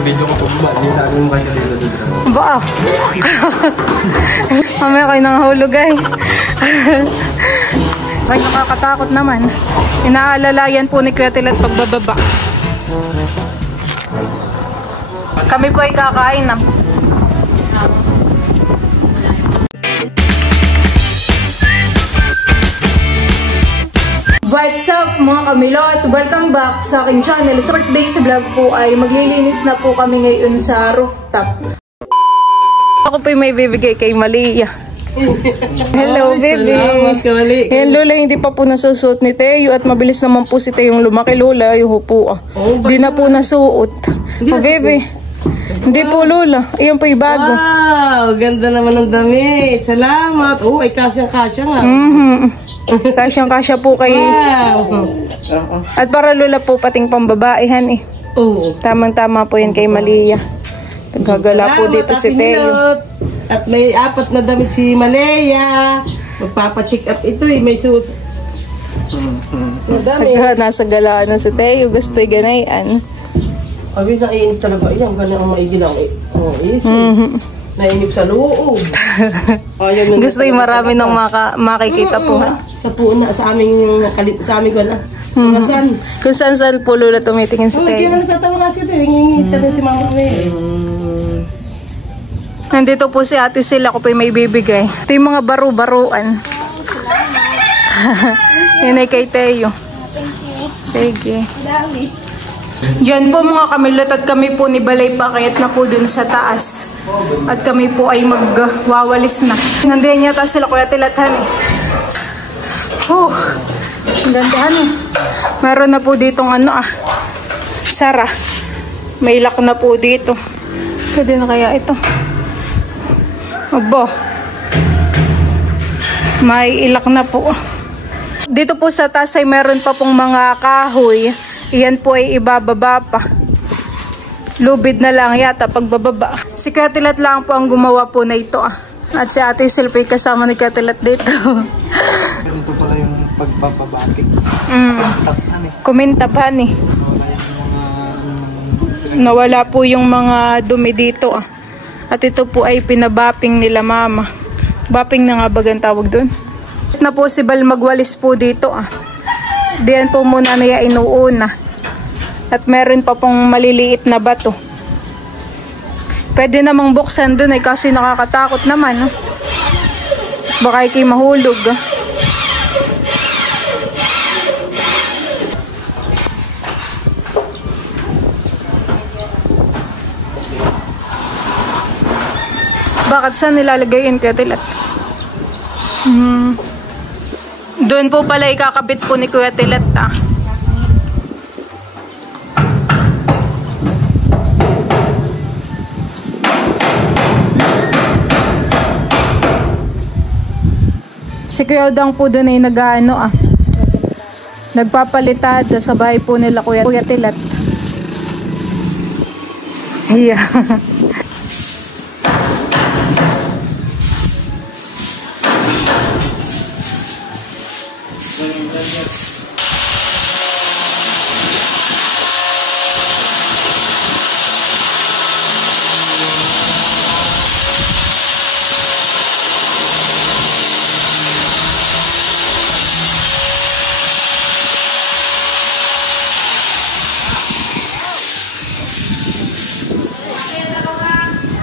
Video ko po ba? Hindi sa akin mukha kalila doon. Ba? Mamaya kayo nangahulog ay. Ay, nakakatakot naman. Inaalalayan po ni Kretel at pagbababa. Kami po ay kakain na. What's up mga kamilot? Welcome back sa aking channel. So for today's vlog po ay maglilinis na po kami ngayon sa rooftop. Ako po may bibigay kay Malia. Hello, baby. Yan, Lola, hindi pa po nasusuot ni Teo at mabilis naman po si Teo yung lumaki, Lola. Yung po. Hindi na po nasuot. Oh, baby. Hindi po, Lola. Ayan po yung bago. Wow, ganda naman ng damit. Salamat. Oh, ay kasyang-kasya nga. Kasyang-kasya po kay... Wow. At para, Lola po, pating pambabaihan eh. Oo. Tamang-tama po yan kay Malia. Nagkagala po dito si Teo. At may 4 na damit si Malaya. Magpapacheck up ito eh. May suot. Nasa galaan na si Teo. Gusto'y ganayan. Abi, nainip talaga. Ayan, ganyan ang maigilang eh. Oh, easy. Nainip sa loob. Gusto'y marami nang makikita po ha. Sa puna, sa aming ko na. Kung saan po, Lola, tumitingin si Teo. Kaya nagtatawa kasi ito. Hingingit ka rin si Mama May. Nandito po si Ate Sil, ako pa may bibigay. Ito yung mga baro-baruan. Yan ay kay Teo. Sige. Diyan po mga kamilot at kami po ni Balay pakayat na po dun sa taas. At kami po ay magwawalis na. Nandiyan yata sila Kuya Tilatan eh. Ang gandahan eh. Meron na po ditong Sara. May lock na po dito. Pwede na kaya ito. Aba. May ilak na po. Dito po sa taas ay meron pa pong mga kahoy. Iyan po ay ibababa pa. Lubid na lang yata pagbababa. Si Katilat lang po ang gumawa po na ito At si Ate Silpay kasama ni Katilat dito. Ito pala yung pagpapabakit. Kumintaban eh. Nawala po yung mga dumi dito At ito po ay pinabapping nila mama. Bapping na nga bagang tawag dun. Na po si Bal magwalis po dito Diyan po muna niya inuuna. At meron pa pong maliliit na bato. Pwede namang buksan dun kasi nakakatakot naman Baka ikay mahulog Bakit saan nilalagay yun, Katilat? Doon po pala ikakabit po ni Kuya Tilat Si Kuya Odang po doon ay nagpapalitad sa bahay po nila Kuya Tilat. Yeah.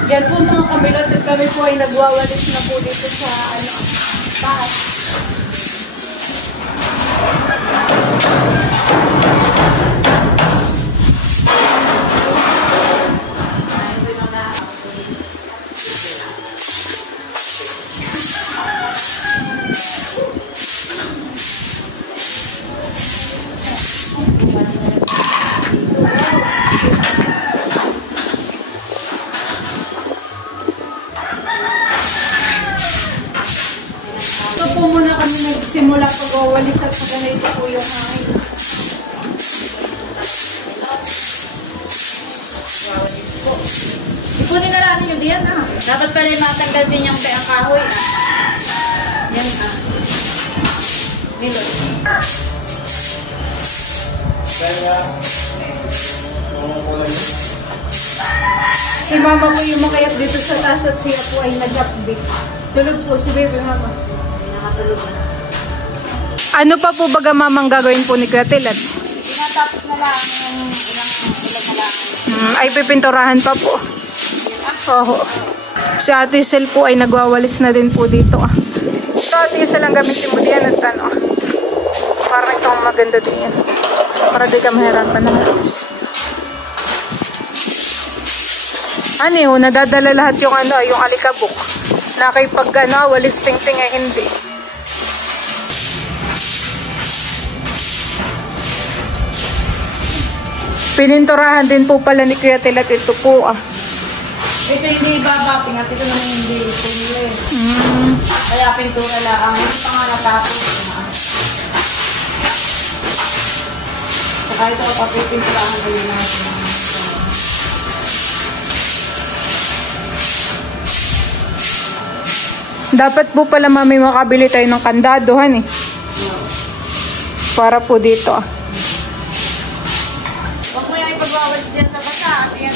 Yan po mga kamilot at kami po ay nagwawalis na po dito sa taas. Po muna kami nagsimula pag-wawalis at pag-ganito po yung hangin. Ipunin na lang yung diyan Dapat pala matanggal din yung ang kahoy Yan Nilot. Si mama po yung makayap dito sa taas at siya po ay nag-update. Tulog po si baby mama. Nakatulog na. Ano pa po baga mamang gagawin po ni Kuya Tilat? Tinatapos na lang yung ilang na lang. Ay pipinturahan pa po. Oo. Si Ate Sel po ay nagwawalis na din po dito. Ito Ate Sel ang gamitin mo diyan at ano. Parang ito ang maganda din yan. Para di ka mahirapan ng halos. Ano yun, nadadala lahat yung ano, yung alikabok. Na kay pag ano, walis ting-ting ay hindi. Pininturahan din po pala ni Kuya Tilat ito po Ito hindi babating at ito naman hindi pinili. Kaya pintura lang. Ito pa nga natapos. Saka ito papipinturahan ko yun natin. Dapat po pala mami makabili tayo ng kandadohan eh. Para po dito Huwag mo yung ipagwawalis dyan sa basa. At yan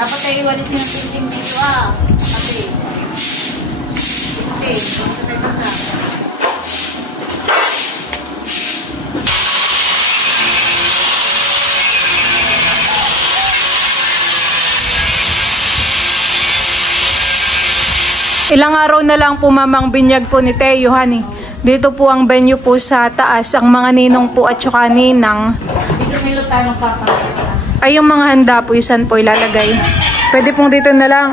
dapat kayo iwalisin yung tinting dito Kasi okay, sa basa. Ilang araw na lang po mamang binyag po ni Teo, honey. Dito po ang venue po sa taas. Ang mga ninong po at saka ninang. Dito nilo tayo ng papakita. Ay yung mga handa po, isan po ilalagay. Pwede pong dito na lang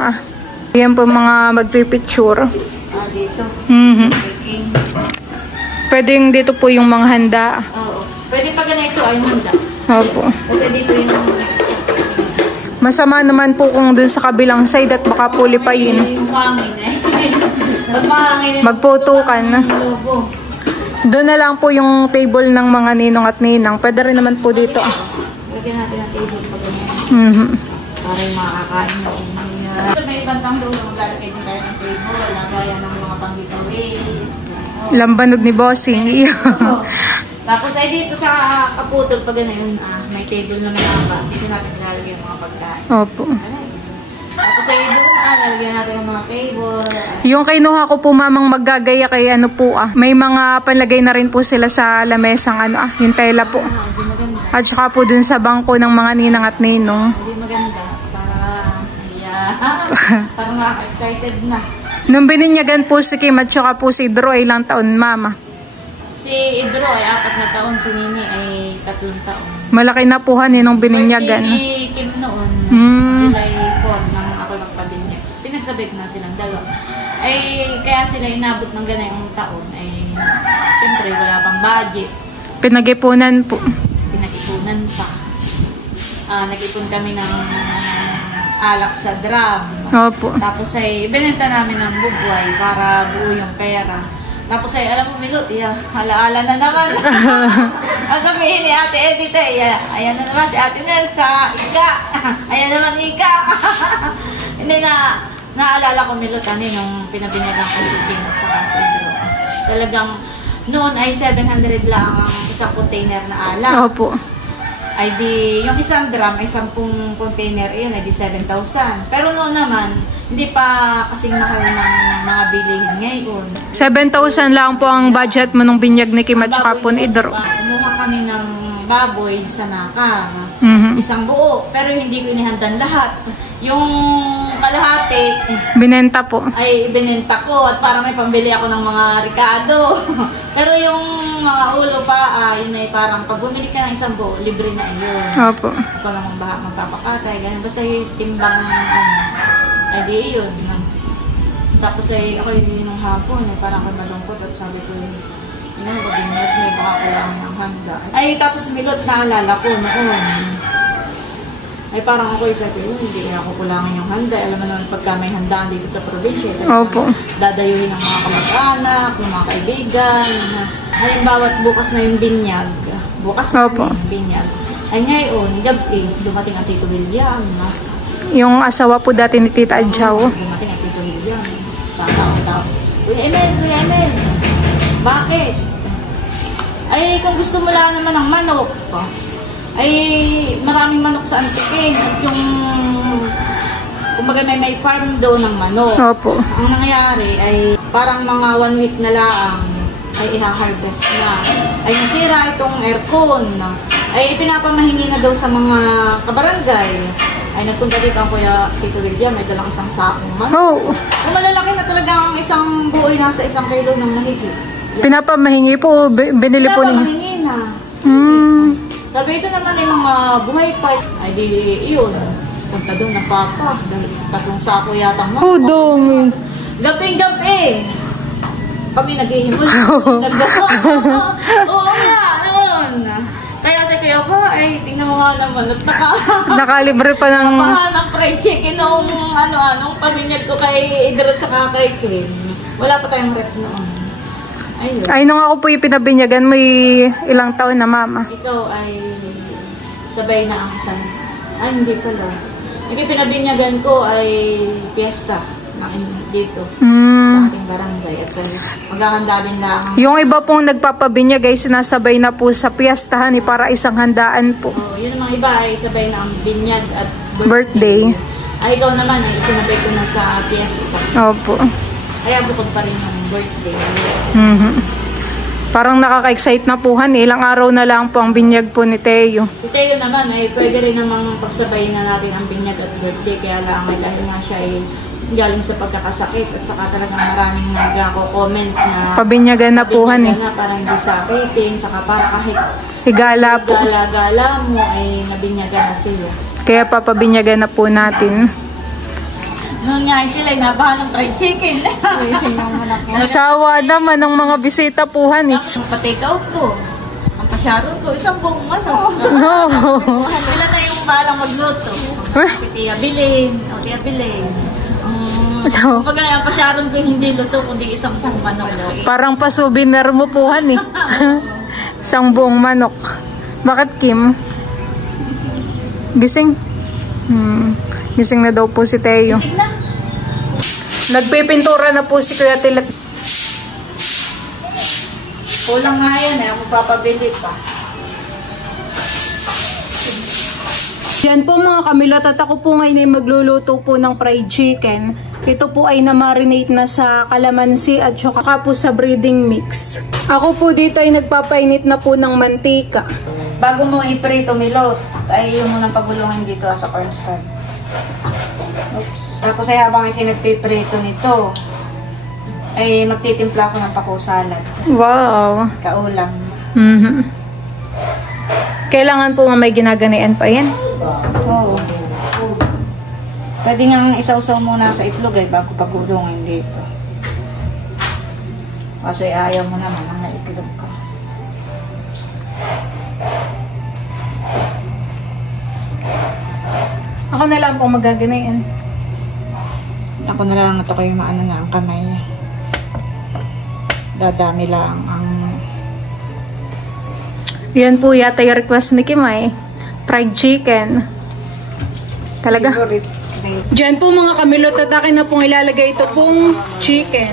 Yan po mga magpipicture. Dito. Mm-hmm. Pwede yung dito po yung mga handa. Oo. Pwede pa ganito ay handa. Opo. Kasi dito yung Masama naman po kung dun sa kabilang side at baka pulipayin. yung hangin Pag mahangin Magputukan na. lobo. Doon na lang po yung table ng mga ninong at ninang. Pwede rin naman po dito. Lagyan natin ang table pag ganyan. Para yung makakain na So may ibang doon maglalagay din tayo ng table. Nagaya ng mga panggi-panggi. Lambanog ni Bossing. Tapos ay dito sa kaputol pag gano'n, may table na malaba. Dito natin nilalagay yung mga pagkain. Opo. Tapos ay doon, lalagyan natin yung mga table. Yung kinuha ko po mamang maggagaya kay ano po May mga panlagay na rin po sila sa lamesang ano yung tela po. Hindi maganda. At saka po dun sa bangko ng mga ninang at ninong. Hindi maganda. Parang excited na. Nung bininyagan po si Kim at saka po si Drew ay ilang taon mama? Si Idro ay 4 na taon, si Nini ay 3 taon. Malaki na po nung bininyagan. Birthday ni Kim noon, July 4 nang ako nagpabinyag. Pinagsabay na silang dalawa. Ay kaya sila inabot ng ganayang taon ay siyempre wala pang budget. Pinag-ipunan po. Pinag-ipunan pa. Nag-ipon kami ng alak sa drum. Opo. Tapos ay binenta namin ng bubway para buo yung pera. Tapos ay alam mo Milot, alaala na naman. Ang sabihin ni Ate Edith ayan na naman si Ate Nel sa Ika. Ayan naman Ika. Hindi naalala ko Milot nung pinabinyagan ko si Kim at saka si Idro. Talagang noon ay 700 lang ang isang container na alak. Opo. Ay di, yung isang drum ay 10 container, yun ay di 7,000. Pero noon naman, hindi pa kasing mahal ng mga bilihin ngayon. 7,000 lang po ang budget mo nung binyag ni Kim at saka po ni Idro. Kumuha kami ng baboy sa Naka. Isang buo, pero hindi ko inihandan lahat. Yung kalahati, Binenta po. ay ibinenta ko at parang may pambili ako ng mga ricado. Pero yung mga ulo pa, yun ay parang pag bumili ka ng isang buo, libre na yun. Opo. Ako lang magpapakatay, ganun. Basta yung timbang ay di yun. Tapos ay ako yun nung hapon, parang ako nalungkot at sabi ko yun, babinyag, may baka kailangan ng handa. Ay tapos Milot, naalala ko noon. Ay parang ako yung sabi, hindi ako kulangan yung handa. Alam mo naman pagka may handaan dito sa probinsya, Opo. dadayuhin ng mga kamag-anak, ng mga kaibigan. Halimbawa bukas na yung binyag. Bukas na Opo. yung binyag. Ay ngayon, gabi, dumating ang Tito William. Yung asawa po dati ni Tita Adjaw. Dumating ang Tito William. Tao. Uy, Emel! Bakit? Ay kung gusto mo lang naman ng manok, ay maraming manok sa Antiquin. At yung kumbaga may farm doon ng manok. Opo. Ang nangyayari ay parang mga 1 week na lang ay iha-harvest na. Ay nasira itong aircon. Ay pinapamahingi na daw sa mga kabarangay. Ay nagpunta dito ang Kuya Tito William, may dalang isang sakong manok. Oh. Kung malalaki na talaga ang isang buoy, nasa 1 kilo ng mahigit. Pinapamahingi po, binili po ninyo. Pinapamahingi na. Sabi ito naman ay mga buhay pa. Ay di iyon. Punta doon ng papa. 3 sako yata mga. Oh, dami. Gabi. Kami naghihimol. Oo nga, noon. Kaya sa kuya pa, ay tingnan mo nga naman. At Nakalibre pa ng... Napahan ng fried chicken noong ano-anong paminyag ko kay Idrot saka kay Cream. Wala pa tayong rep noon. Ayun. Ay, nung ako po yung pinabinyagan, may ilang taon na mama. Ito ay sabay na ang isang. Ay, hindi pala. Pinabinyagan ko ay piyesta dito sa ating barangay. At sa maghahanda din lang. Yung iba pong nagpapabinyag ay sinasabay na po sa piyastahan para isang handaan po. Oh, yun namang iba ay sabay na ang binyag at Birthday. Ay, ikaw naman ay sinabay ko na sa piyesta. Opo. Kaya bukod pa rin yung birthday. Parang nakaka-excite na po han. Ilang araw na lang po ang binyag po ni Teo. Si Teo naman ay pwede rin namang pagsabay na natin ang binyag at birthday. Kaya lang ay dahil nga siya ay galing sa pagkakasakit at saka talagang maraming nag-comment na Pabinyagan na po han eh. na para hindi sakitin, saka para kahit Higala po. gala-gala mo ay nabinyagan na sila. Kaya papabinyagan na po natin. Noon nga ay sila ay nabahan ng fried chicken. Sawa naman ng mga bisita po han eh. Ang pa-take out ko, ang pa-sharon ko, isang buong ano. Sila na yung balang magluto. Si Tia Bilin, o Tia Bilin. Kapag ang pa-sharon ko hindi luto, kundi isang buong manok. Parang pa-souvenir mo po han eh. Isang buong manok. Bakit Kim? Gising? Gising na daw po si Teo. Gising na. Nagpipintura na po si Kuya Tilat. Kulang nga yan eh, magpapabili pa. Yan po mga kamilot at ako po ngayon ay magluluto po ng fried chicken. Ito po ay na-marinate na sa kalamansi at saka po sa breading mix. Ako po dito ay nagpapainit na po ng mantika. Bago mo i-prito milot, ay yung munang pagulungin dito sa cornstarch. Oops. Tapos ay habang ikinagpiprito nito, ay magtitimpla ko ng pako salad. Wow. Kaulam. Kailangan po may ginaganian pa yan. Oo. Pwede nga isawsaw muna sa itlog ay bago pagulungin dito. Kaso ayaw mo naman ang naitlog ko. Ako na lang po magaganayan. Ako na lang ito kayo maano na ang kamay. Dadami lang ang... Yan po yata yung request ni Kimay. Fried chicken. Talaga? Diyan po mga kamilot at akin na pong ilalagay ito pong chicken.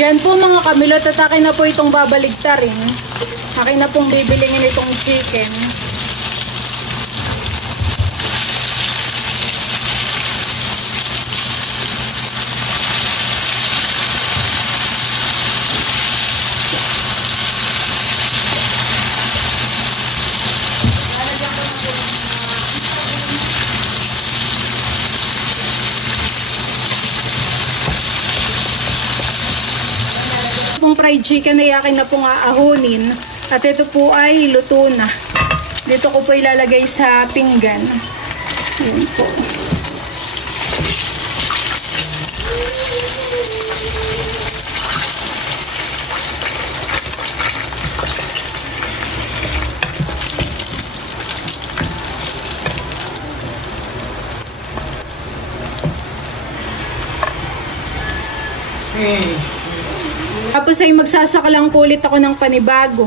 Diyan po mga kamilot at akin na po itong babaligtarin. Akin na pong bibilingin itong chicken. Ang fried chicken ay akin na pong aahunin at ito po ay luto na. Dito ko po ilalagay sa pinggan. Ayan po. Tapos ay magsasaka lang po ulit ako ng panibago.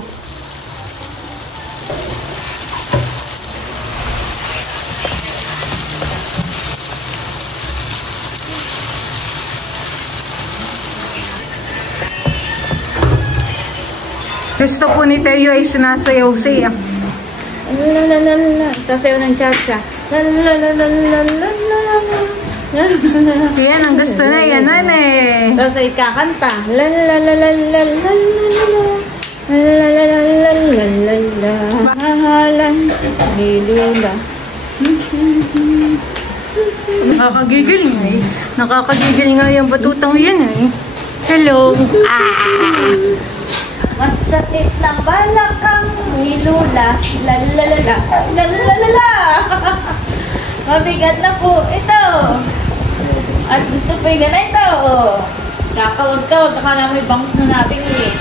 Gusto po ni Teo ay sinasayaw siya. Lalalala. Sasayaw ng cha-cha. Yan ang gusto na yan, eh. Tapos ay kakanta. Mahalan ni Lula. Nakakagigil nga eh. Nakakagigil nga yung batutang yan eh. Hello. Masakit ng balakang ni Lula. Lalalala. Lalalala. Mabigat na po ito. At gusto po yung ganito. Kakawag-kawag. Akala mo yung bangus na napingit.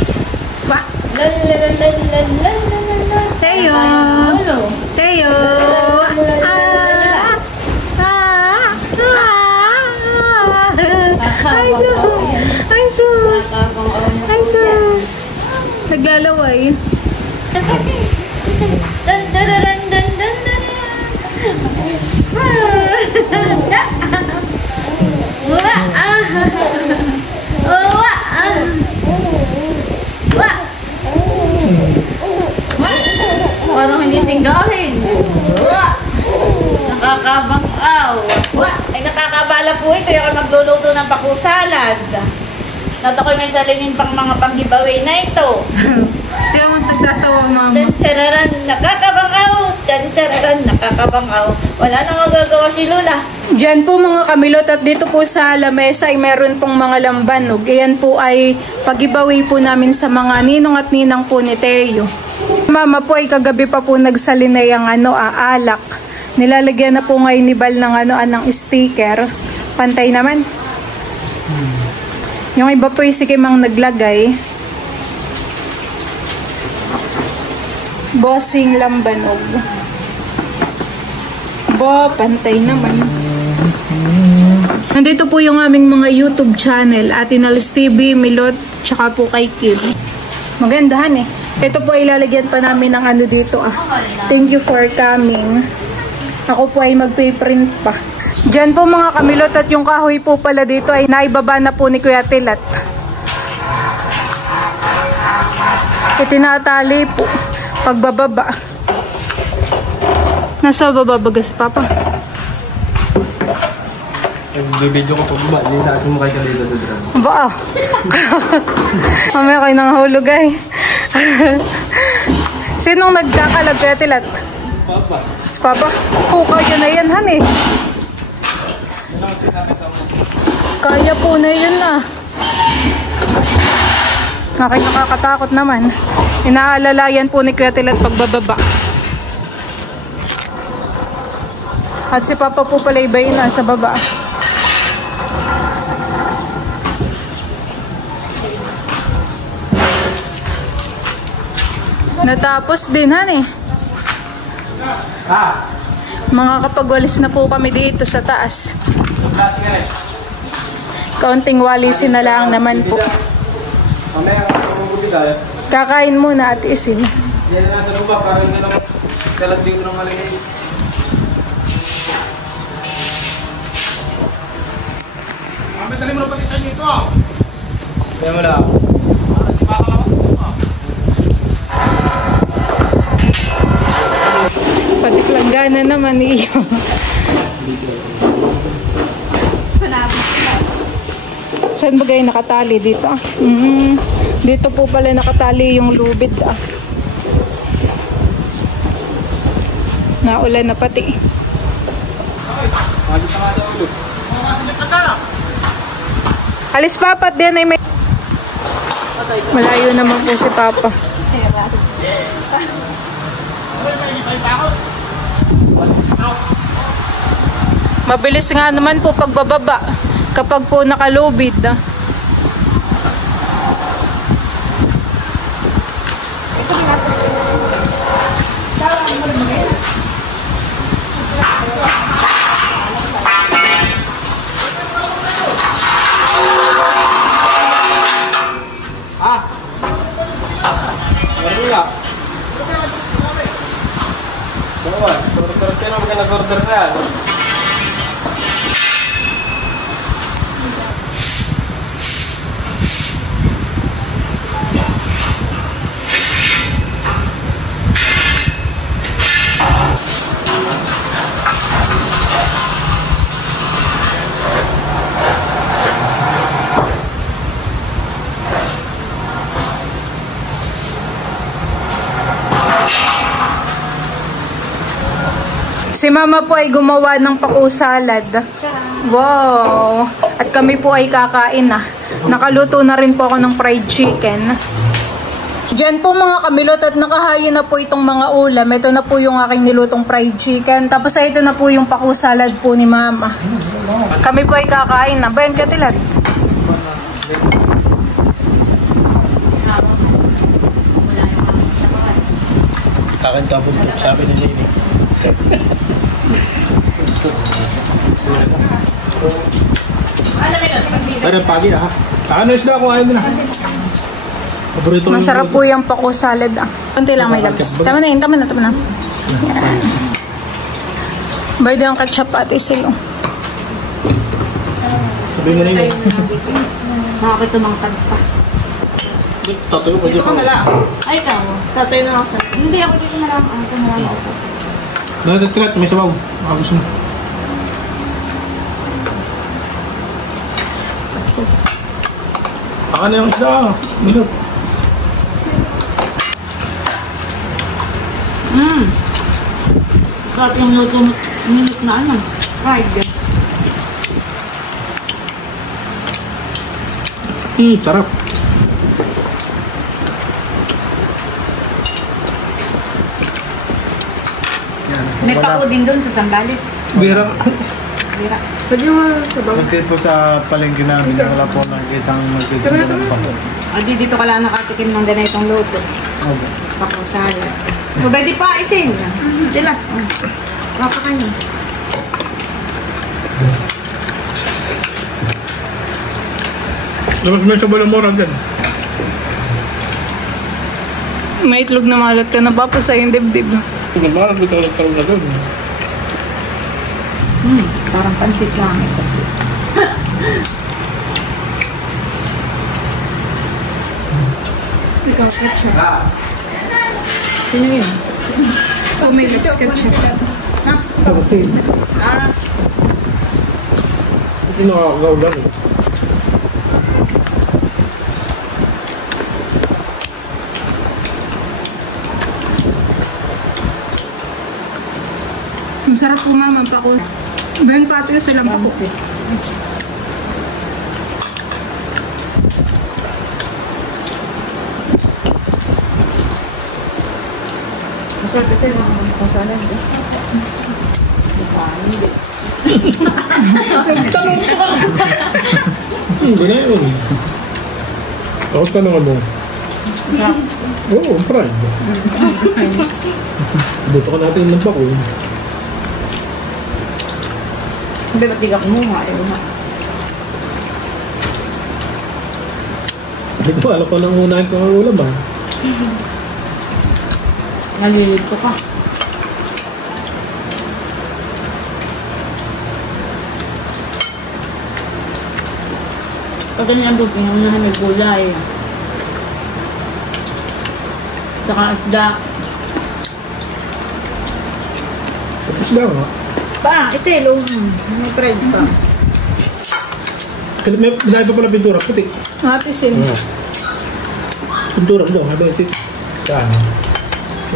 Lalalala. Teo. Teo. Ay sus. Ay sus. Naglalaway. Dan dan dan dan dan dan. Wa ah. Wa ah. Wa. Parang hindi singgahin. Wa. Nakakabangaw. Wa. Ay nakakabala po ito. Yung magluluto ng pakusalad. Nato ko may salinin pang mga pang-giveaway na ito. Kaya mo nagtatawa, mama. Tsan-tsararan, nakakabangaw. Tsan-tsararan, nakakabangaw. Wala nang magagawa si Lula. Diyan po mga kamilot at dito po sa lamesa ay meron pong mga lambanog. Iyan po ay pag-giveaway po namin sa mga ninong at ninang po ni Teo. Mama po ay kagabi pa po nagsalinay ang alak. Nilalagyan na po ngayon ni Bal ng ng sticker. Pantay naman. Yung iba po yung si Kimang naglagay. Bossing lambanog. Pantay naman. Nandito po yung aming mga YouTube channel. Ate Nels TV, Milot, tsaka po kay Kim. Magandahan eh. Ito po ilalagyan pa namin ng dito Thank you for coming. Ako po ay magpiprint pa. Diyan po mga kamilot at yung kahoy po pala dito ay naibaba na po ni Kuya Tilat. Itinatali po pagbababa. Nasa bababaga si Papa. Video ko pag ba, hindi sa akin mo kayo kalito sa drum. Ba? Mamaya kayo nangahulog ay. Sinong nagkakalag Kuya Tilat? Papa. Si Papa? Oo, kaya na yan han eh. Kaya po na yun na. Nakakatakot naman. Inaalalayan po ni Kuya Tilat pagbababa. At si Papa po pala iba yun sa baba. Natapos din han eh. Mga kapagwalis na po kami dito sa taas. Kaunting walisin na lang naman po. Kakain muna at isin. Yan na sa lupa, parang gano'ng kalat dito ng maliit. Dali mo na pati sa inyo ito. Kaya mo lang. Pati planggana naman iyo. Saan ba kayo nakatali dito? Dito po pala nakatali yung lubid. Naulan na pati. Alis Papa at din ay may... Malayo naman po si Papa. Mabilis nga naman po pagbababa kapag po nakalubid. Wala. Bawa, turut-turut ka na nag-order na. Si Mama po ay gumawa ng paku salad. Wow! At kami po ay kakain na. Nakaluto na rin po ako ng fried chicken. Diyan po mga kamilot at nakahayo na po itong mga ulam. Ito na po yung aking nilutong fried chicken. Tapos ay ito na po yung paku salad po ni Mama. Kami po ay kakain na. Bayan ka tilat. Kakan ka buntot, sabi ni Nini. Ay, pagi ha. Ano isda ko ayaw nila. Paborito ko. Masarap po yung paku salad. Kunti lang may labs. Tama na yun, tama na. Yan. Bayad yung ketchup at isil. Sabi mo Nini. Makakita mga tagpa. Tatayo pa Dito ka na lang. Ay, ikaw. Tatay na lang sa... Hindi ako dito na lang. Ako na lang ako. Nagatilat, may sabaw. Gusto mo. Ano yung isda? Milot. Sarap yung luto minute na ano. Fried. Sarap. May pako din doon sa Sambales. Bira. Bira. Pwede mo sabaw. Pagkit po sa palengke namin, wala po nakikita ang magtitinda ng pako. Adi dito ka lang nakatikim ng ganitong luto. Okay. Pako salad. O pwede pa isin. Sila. Kaka kayo. Labas mo yung sabaw ng morag dyan. May itlog na malat ka na pa po sa yung dibdib. Tugal marag, may talagang na doon. Parang pansit lang ito. Ikaw, ketchup. Sino yun? Oh, may lips ketchup. Hindi nakakagaw lang eh. Masarap po Mama, paku. Bayan pati sa lang paku. Masarap kasi yung mga salad. Hindi. Ganyan yun. Ako tanongan mo. Oo, fried. Buto ka natin ng bako. Hindi ba't di ka kumuha? Hindi ko alam ko nang unahin ko ang ulam ah. Nalilito ka. Pag ganyan buti yung unahan may gulay. Saka isda. Tapos lang ha. Pa, itil. May bread pa. May binayad pa pala pintura, puti. Ate Sil. Pintura mo daw, habang itik. Saan?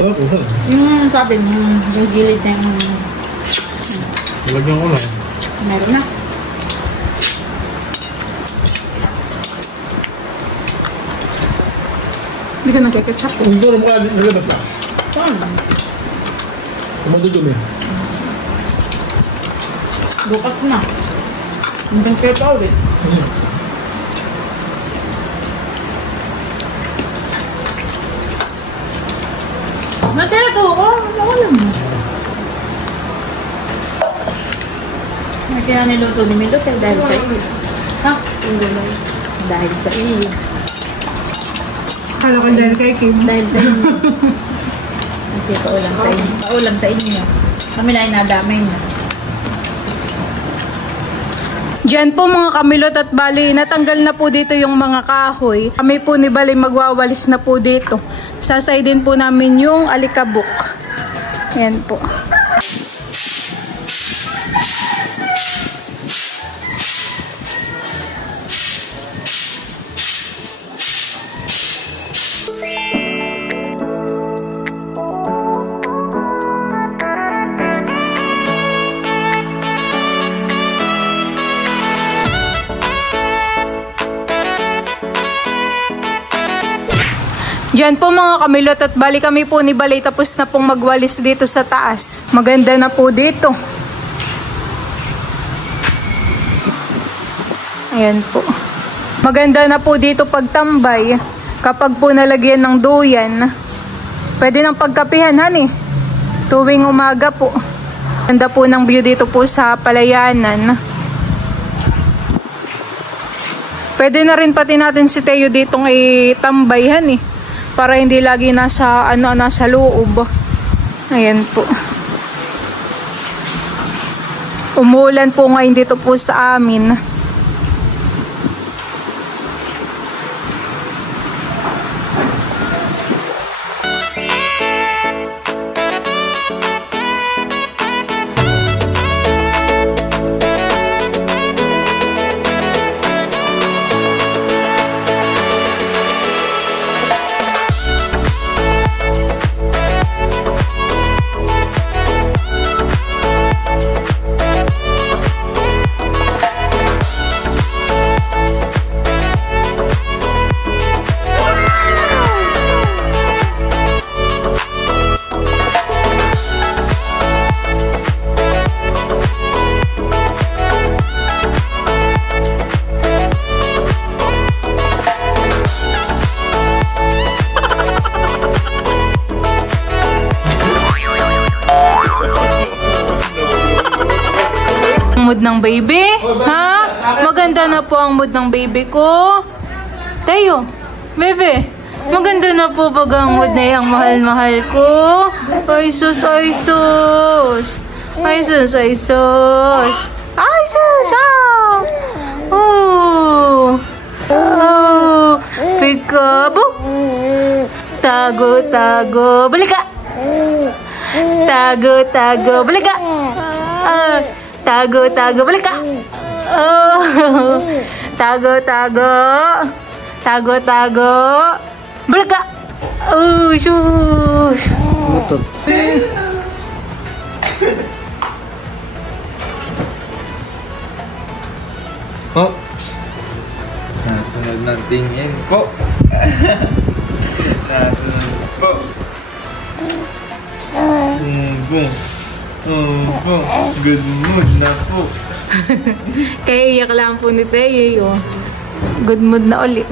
Oo, kuha. Yung sabi mo, yung gilid na yung Lagyan ko na. meron na. Hindi ka nagkaketchup. Pintura mo ka nalabas na. Saan? Kumadudumi. Bukas na. Yung pinto ulit. Matira to ako. Wala mo. May kaya niluto ni Milo dahil sa iyo. Ha? Dahil sa iyo. Kala ko dahil kay Kim. Dahil sa inyo. Kasi paulam sa inyo. Paulam sa inyo. Kami na ay nadamay na. Diyan po mga kamilot at bali, natanggal na po dito yung mga kahoy. Kami po ni bali magwawalis na po dito. Sasay din po namin yung alikabok. Yan po. Diyan po mga kamilot at bali kami po ni Balay tapos na pong magwalis dito sa taas. Maganda na po dito. Ayan po. Maganda na po dito pagtambay. Kapag po nalagyan ng duyan, pwede nang pagkapihan, honey. Tuwing umaga po. Ganda po ng view dito po sa palayanan. Pwede na rin pati natin si Teo ditong itambayhan eh. Para hindi lagi nasa loob. Ayan po. Umulan po ngayon dito po sa amin. Mood ng baby? Ha? Maganda na po ang mood ng baby ko. Tayo, baby. Maganda na po pag ang mood na yung mahal-mahal ko. Ay sus, ay sus. Ay sus, ay sus. Ay sus, ah. Oh. Oh. Peekaboo. Tago, tago. Balik ka. Tago, tago. Balik ka. Tago, tago. Balik ka. Oh. Tago, tago. Tago, tago. Balik ka. Oh, shush. Butot. Oh. Nasunod ng tingin po. Nasunod po. Good mood na po. Kaya iyak lang po ni Teo. Good mood na ulit.